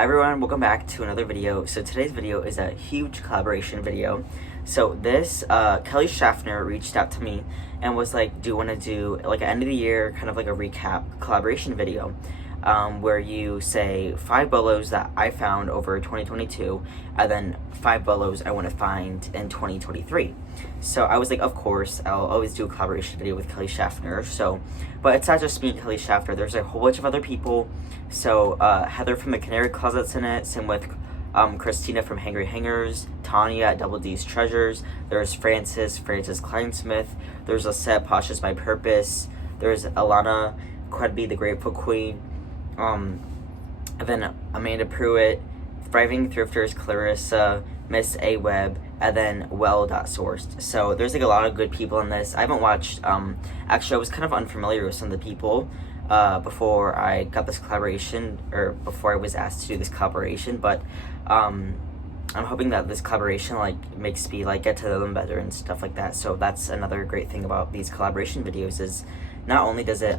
Hi everyone, welcome back to another video. So today's video is a huge collaboration video. So this, Kelly Schaffner reached out to me and was like, do you want to do like an end of the year, kind of like a recap collaboration video, where you say 5 bolos that I found over 2022 and then 5 bolos I want to find in 2023. So I was like, of course, I'll always do a collaboration video with Kelly Schaffner. So, but it's not just me and Kelly Schaffner, there's a whole bunch of other people. So Heather from the Canary Closet's in it, same with Christina from Hangry Hangers, Tanya at Double D's Treasures, there's Frances Kleinsmith, there's Lisette, Posh is My Purpose, there's Alana Quedby, the Grateful Queen, and then Amanda Pruitt, Thriving Thrifters, Clarissa, Miss A Web, and then Well.Sourced. So there's like a lot of good people in this. I haven't watched, actually I was kind of unfamiliar with some of the people before I got this collaboration, or before I was asked to do this collaboration, but I'm hoping that this collaboration like makes me like get to know them better and stuff like that. So that's another great thing about these collaboration videos, is not only does it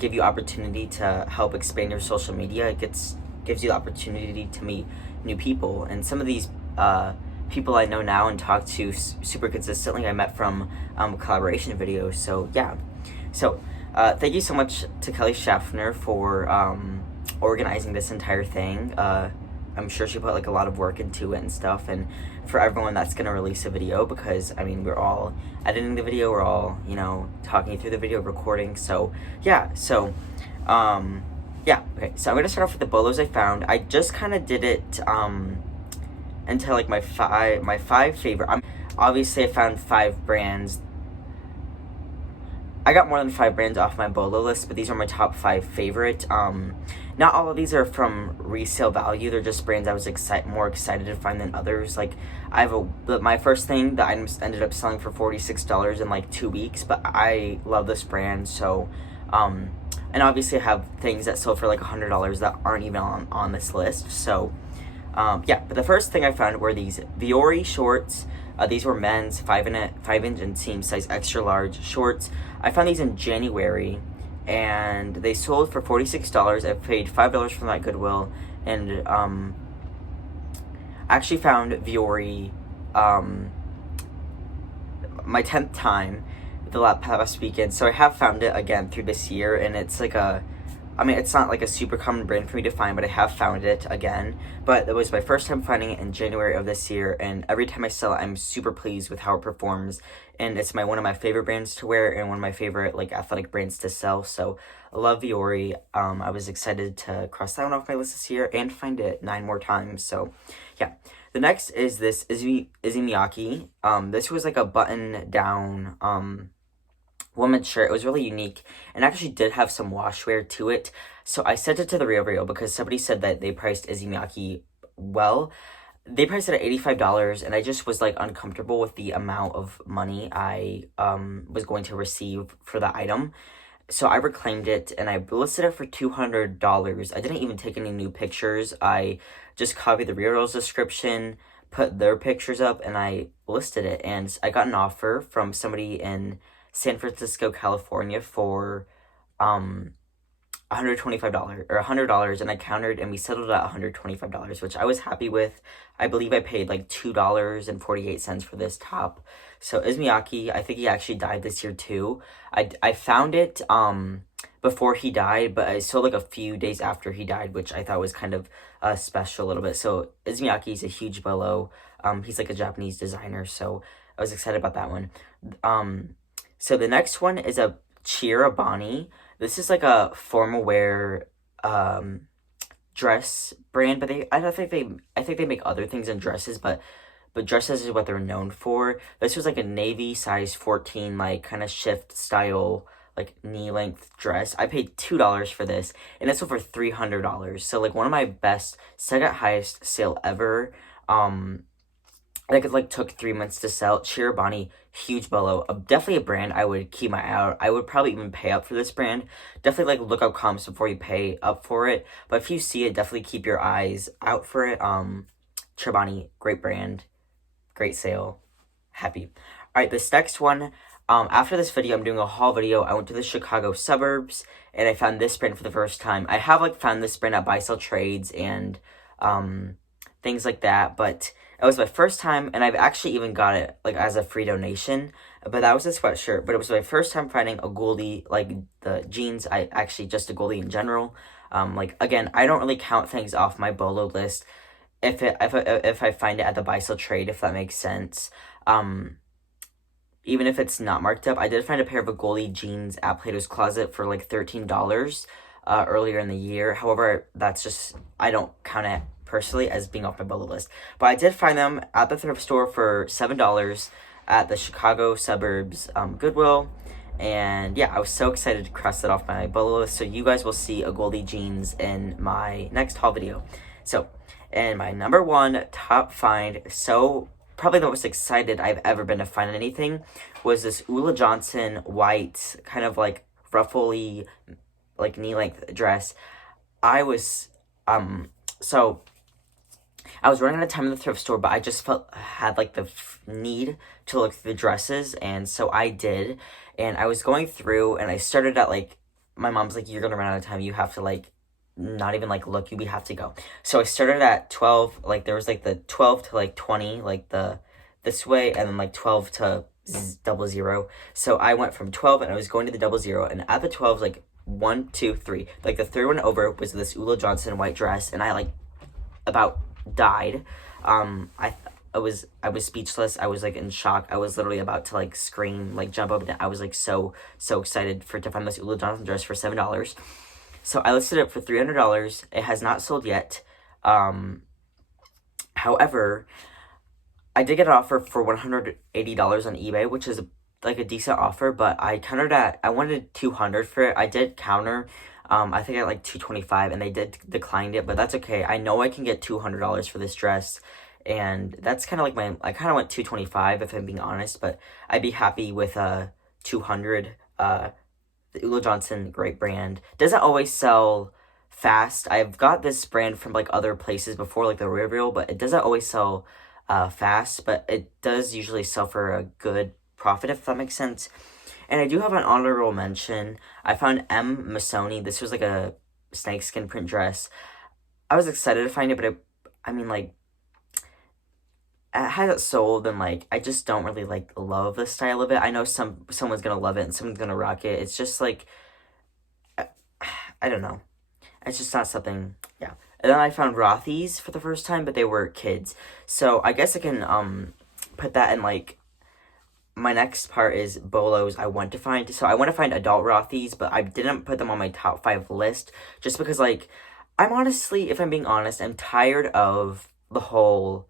give you opportunity to help expand your social media, it gives you the opportunity to meet new people. And some of these people I know now and talk to super consistently I met from collaboration videos. So yeah, so thank you so much to Kelly Schaffner for organizing this entire thing. I'm sure she put like a lot of work into it and stuff, and for everyone that's gonna release a video, because I mean we're all editing the video, we're all, you know, talking through the video, recording. So yeah, so yeah, okay, so I'm gonna start off with the bolos I found. I just kind of did it into like my five favorite. Obviously I found 5 brands. I got more than 5 brands off my bolo list, but these are my top 5 favorite. Not all of these are from resale value. They're just brands I was more excited to find than others. Like my first thing, the items ended up selling for $46 in like 2 weeks, but I love this brand. So, and obviously I have things that sold for like $100 that aren't even on this list. So, yeah, but the first thing I found were these Viore shorts. These were men's 5-inch inseam size extra large shorts. I found these in January, and they sold for $46. I paid $5 for them at Goodwill, and I actually found Viore my 10th time the last weekend. So I have found it again through this year, and it's like it's not like a super common brand for me to find, but I have found it again. But it was my first time finding it in January of this year, and every time I sell it, I'm super pleased with how it performs. And it's one of my favorite brands to wear, and one of my favorite like athletic brands to sell. So I love Viore. I was excited to cross that one off my list this year and find it 9 more times. So yeah. The next is this Izzy Miyake. This was like a button down woman's shirt. It was really unique and actually did have some washwear to it. So I sent it to the Real because somebody said that they priced Izzy Miyake well. They priced it at $85, and I just was like uncomfortable with the amount of money I was going to receive for the item. So I reclaimed it and I listed it for $200. I didn't even take any new pictures. I just copied the Real's description, put their pictures up, and I listed it. And I got an offer from somebody in San Francisco, California for $125 or $100, and I countered and we settled at $125, which I was happy with. I believe I paid like $2.48 for this top. So Izzy Miyake, I think he actually died this year too. I found it before he died, but I sold like a few days after he died, which I thought was kind of special a little bit. So Izzy Miyake is a huge bolo. He's like a Japanese designer, so I was excited about that one. So the next one is a Chirabani. This is like a formal wear dress brand, but I think they make other things in dresses, but dresses is what they're known for. This was like a navy size 14, like kind of shift style, like knee length dress. I paid $2 for this, and it's over $300. So like one of my best, second highest sale ever. Like it like took 3 months to sell. Chirabani, huge bolo. Definitely a brand I would keep my eye out. I would probably even pay up for this brand. Definitely like look up comps before you pay up for it. But if you see it, definitely keep your eyes out for it. Chirabani, great brand, great sale, happy. All right, this next one, After this video, I'm doing a haul video. I went to the Chicago suburbs, and I found this brand for the first time. I have, like, found this brand at Buy Sell Trades and, things like that, but it was my first time, and I've actually even got it, like, as a free donation, but that was a sweatshirt, but it was my first time finding a Goldie, like, the jeans, just a Goldie in general. Like, again, I don't really count things off my Bolo list if I find it at the Buy Sell Trade, if that makes sense. Even if it's not marked up. I did find a pair of Goldie jeans at Plato's Closet for like $13 earlier in the year. However, that's just, I don't count it personally as being off my Bolo list. But I did find them at the thrift store for $7 at the Chicago suburbs Goodwill. And yeah, I was so excited to cross that off my Bolo list. So you guys will see a Goldie jeans in my next haul video. So, and my number one top find, so probably the most excited I've ever been to find anything, was this Ulla Johnson white, kind of like ruffly, like knee-length dress. I was running out of time in the thrift store, but I just had like the need to look through the dresses, and so I did, and I was going through, and I started at like, my mom's like, you're gonna run out of time, you have to like, not even like look, we have to go. So I started at 12, like there was like the 12 to like 20, like this way, and then like 12 to 00. So I went from 12 and I was going to the 00, and at the 12, like 1, 2, 3, like the third one over was this Ulla Johnson white dress, and I like about died. I was speechless. I was like in shock. I was literally about to like scream, like jump up and down. I was like so excited to find this Ulla Johnson dress for $7. So I listed it for $300. It has not sold yet. However, I did get an offer for $180 on eBay, which is like a decent offer, but I wanted $200 for it. I did counter. I think I like $225, and they did decline it, but that's okay. I know I can get $200 for this dress, and that's kind of like I kind of went $225 if I'm being honest, but I'd be happy with $200. The Ulla Johnson, great brand. Doesn't always sell fast. I've got this brand from like other places before, like the Reveal, but it doesn't always sell fast, but it does usually sell for a good profit, if that makes sense. And I do have an honorable mention. I found M. Missoni. This was like a snakeskin print dress. I was excited to find it, but I mean, like, it hasn't sold, and like I just don't really like love the style of it. I know someone's gonna love it and someone's gonna rock it. It's just like, I don't know. It's just not something. Yeah. And then I found Rothy's for the first time, but they were kids. So I guess I can put that in like, my next part is Bolos I want to find. So I want to find adult Rothy's, but I didn't put them on my top 5 list just because, like, I'm honestly, if I'm being honest, I'm tired of the whole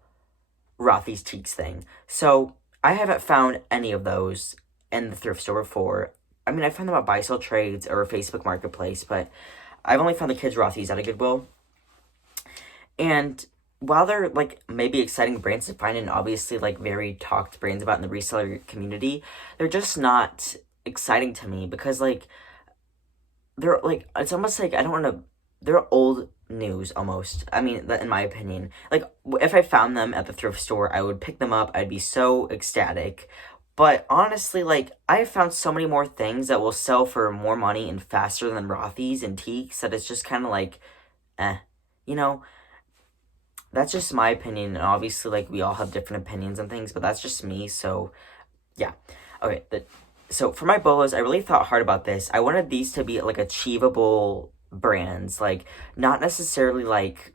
Rothy's cheeks thing. So I haven't found any of those in the thrift store before. I mean, I found them at Buy Sell Trades or Facebook Marketplace, but I've only found the kids' Rothy's at a Goodwill. And while they're like maybe exciting brands to find and obviously like very talked brands about in the reseller community, they're just not exciting to me because like they're like, it's almost like they're old news almost. I mean, in my opinion, like if I found them at the thrift store, I would pick them up. I'd be so ecstatic. But honestly, like, I found so many more things that will sell for more money and faster than Rothy's and Teaks that it's just kind of like, you know. That's just my opinion, and obviously, like, we all have different opinions on things, but that's just me, so, yeah. Okay, so for my Bolos, I really thought hard about this. I wanted these to be, like, achievable brands, like, not necessarily, like,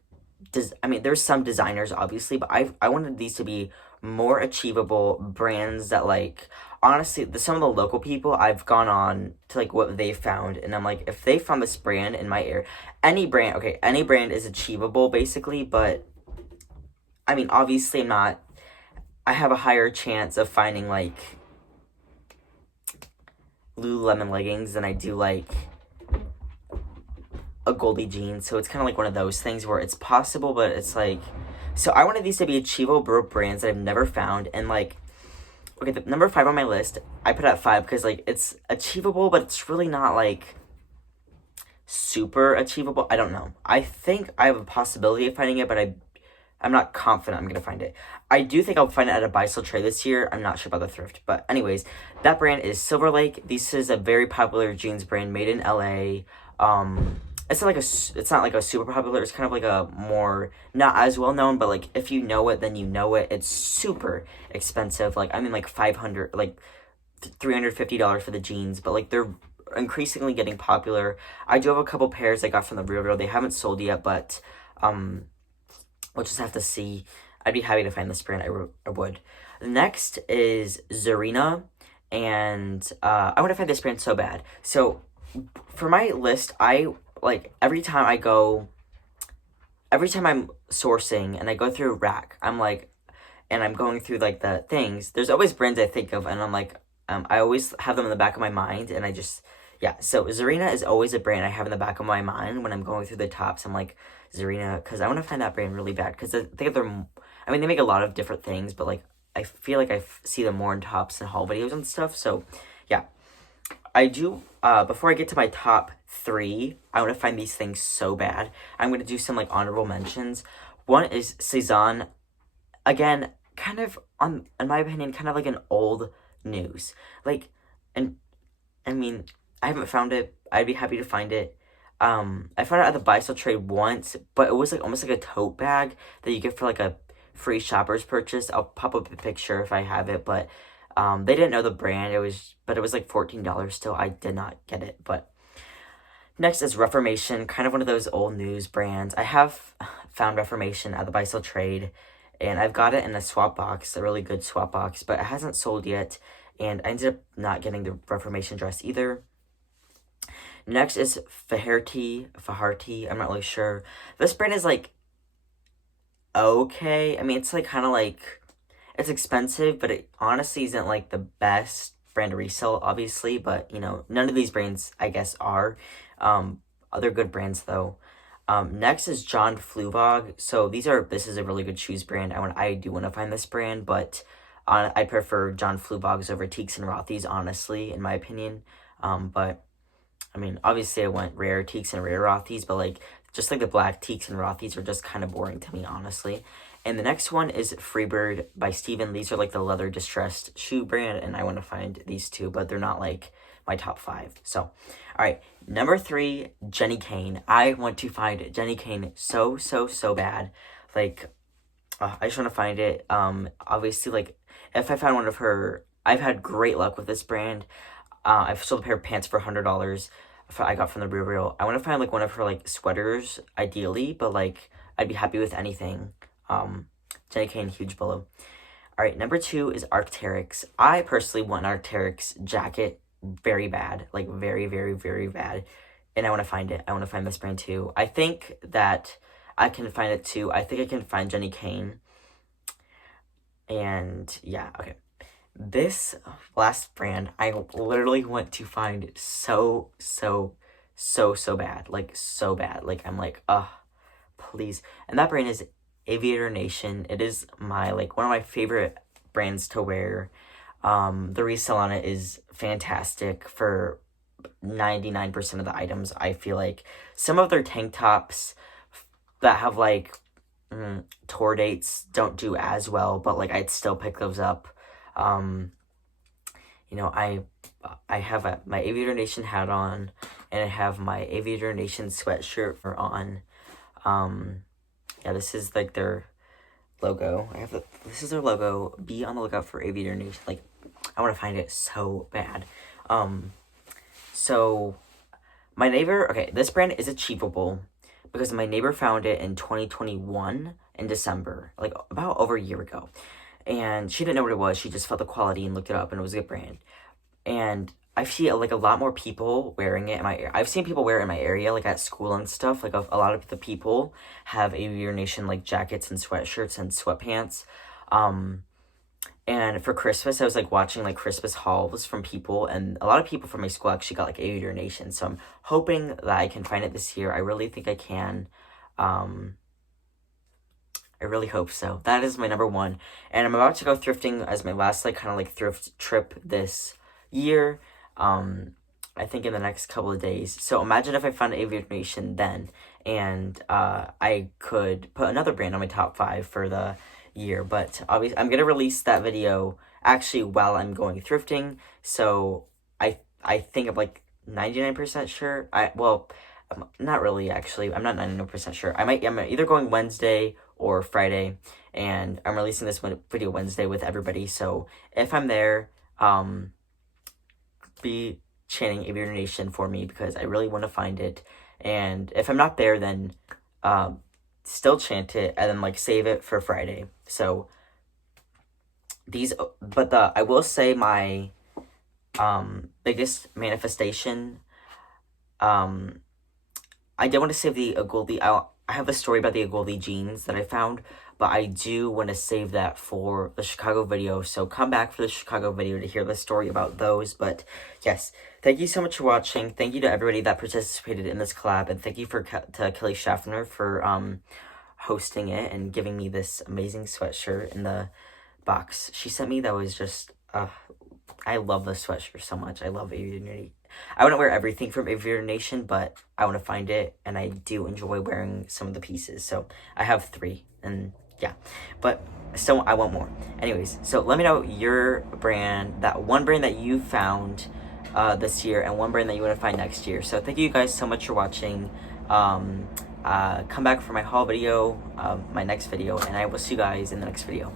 there's some designers, obviously, but I wanted these to be more achievable brands that, like, honestly, some of the local people, I've gone on to, like, what they found, and I'm like, if they found this brand in my area, any brand is achievable, basically, but I mean, obviously I have a higher chance of finding, like, Lululemon leggings than I do, like, a Goldie jeans. So it's kind of like one of those things where it's possible, but it's like, so I wanted these to be achievable brands that I've never found. And, like, okay, the number 5 on my list, I put at 5 because, like, it's achievable, but it's really not, like, super achievable. I don't know. I think I have a possibility of finding it, but I'm not confident I'm gonna find it. I do think I'll find it at a buy sell trade this year. I'm not sure about the thrift, but anyways, that brand is Silver Lake. This is a very popular jeans brand made in LA. It's not like a super popular. It's kind of like a more not as well known, but like if you know it, then you know it. It's super expensive. Like I mean, like $350 for the jeans, but like they're increasingly getting popular. I do have a couple pairs I got from the Real Real. They haven't sold yet, but we'll just have to see. I'd be happy to find this brand. I would. Next is Zarina, and I want to find this brand so bad. So for my list, every time I'm sourcing and I go through a rack, I'm like, and I'm going through like the things, there's always brands I think of, and I'm like, I always have them in the back of my mind, and so Zarina is always a brand I have in the back of my mind when I'm going through the tops. I'm like, Zarina, because I want to find that brand really bad, because I think they make a lot of different things, but like, I feel like I see them more in tops and haul videos and stuff, so yeah. I do, before I get to my top 3, I want to find these things so bad. I'm going to do some, like, honorable mentions. One is Cezanne. Again, kind of, in my opinion, kind of like an old news. Like, and, I mean, I haven't found it. I'd be happy to find it. I found it at the buy sell trade once, but it was, like, almost like a tote bag that you get for, like, a free shopper's purchase. I'll pop up a picture if I have it, but they didn't know the brand. It was like $14 still. I did not get it. But next is Reformation, kind of one of those old news brands. I have found Reformation at the buy sell trade, and I've got it in a swap box, a really good swap box, but it hasn't sold yet, and I ended up not getting the Reformation dress either. Next is Faherty. I'm not really sure. This brand is like okay. I mean, it's like kind of like, it's expensive, but it honestly isn't like the best brand to resell, obviously. But you know, none of these brands, I guess, are. Other good brands though. Next is John Fluvog. So this is a really good shoes brand. I do want to find this brand, but I prefer John Fluvog's over Teeks and Rothy's, honestly, in my opinion. But I mean, obviously, I want rare Teeks and rare Rothy's, but like just like the black Teeks and Rothy's are just kind of boring to me, honestly. And the next one is Freebird by Steven. These are like the leather distressed shoe brand, and I want to find these two, but they're not like my top 5. So, all right, number 3, Jenny Kane. I want to find Jenny Kane so bad. Like, I just want to find it. Obviously, like, if I find one of her, I've had great luck with this brand. I've sold a pair of pants for $100. I got from the Real Real. I want to find like one of her like sweaters, ideally, but like I'd be happy with anything. Jenny Kane, huge Bolo. All right, number 2 is Arc'teryx. I personally want an Arc'teryx jacket very bad, like very bad, and I want to find it. I want to find this brand too. I think that I can find it too. I think I can find Jenny Kane. And yeah, okay. This last brand, I literally want to find so bad. Like, so bad. Like, I'm like, please. And that brand is Aviator Nation. It is one of my favorite brands to wear. The resale on it is fantastic for 99% of the items. I feel like some of their tank tops that have like tour dates don't do as well, but like I'd still pick those up. You know, I have my Aviator Nation hat on, and I have my Aviator Nation sweatshirt on. Yeah, this is like their logo. This is their logo. Be on the lookout for Aviator Nation. Like, I want to find it so bad. So my neighbor, okay, this brand is achievable because my neighbor found it in 2021 in December, like about over a year ago. And she didn't know what it was. She just felt the quality and looked it up, and it was a good brand. And I see like a lot more people wearing it I've seen people wear it in my area, like at school and stuff. Like a lot of the people have Aviator Nation like jackets and sweatshirts and sweatpants. And for Christmas, I was like watching like Christmas hauls from people, and a lot of people from my school actually got like Aviator Nation. So I'm hoping that I can find it this year. I really think I can. I really hope so. That is my number 1. And I'm about to go thrifting as my last like kind of like thrift trip this year. I think in the next couple of days. So imagine if I found Aviator Nation then, and I could put another brand on my top 5 for the year. But obviously, I'm gonna release that video actually while I'm going thrifting. So I think I'm like 99% sure. Not really actually. I'm not 99% sure. I'm either going Wednesday or Friday, and I'm releasing this video Wednesday with everybody. So if I'm there, be chanting Aviator Nation for me because I really want to find it. And if I'm not there, then still chant it and then like save it for Friday. So I will say my biggest manifestation, I did want to save the Agoldi. I have a story about the Agoldi jeans that I found, but I do want to save that for the Chicago video. So come back for the Chicago video to hear the story about those. But yes, thank you so much for watching. Thank you to everybody that participated in this collab, and thank you to Kelly Schaffner for hosting it and giving me this amazing sweatshirt in the box she sent me. That was just I love this sweatshirt so much. I love Aviator Nation. I wouldn't wear everything from Aviator Nation, but I want to find it, and I do enjoy wearing some of the pieces. So I have 3, and yeah, but still I want more. Anyways, so let me know your brand, that one brand that you found this year, and one brand that you want to find next year. So thank you guys so much for watching. Come back for my haul video, my next video, and I will see you guys in the next video.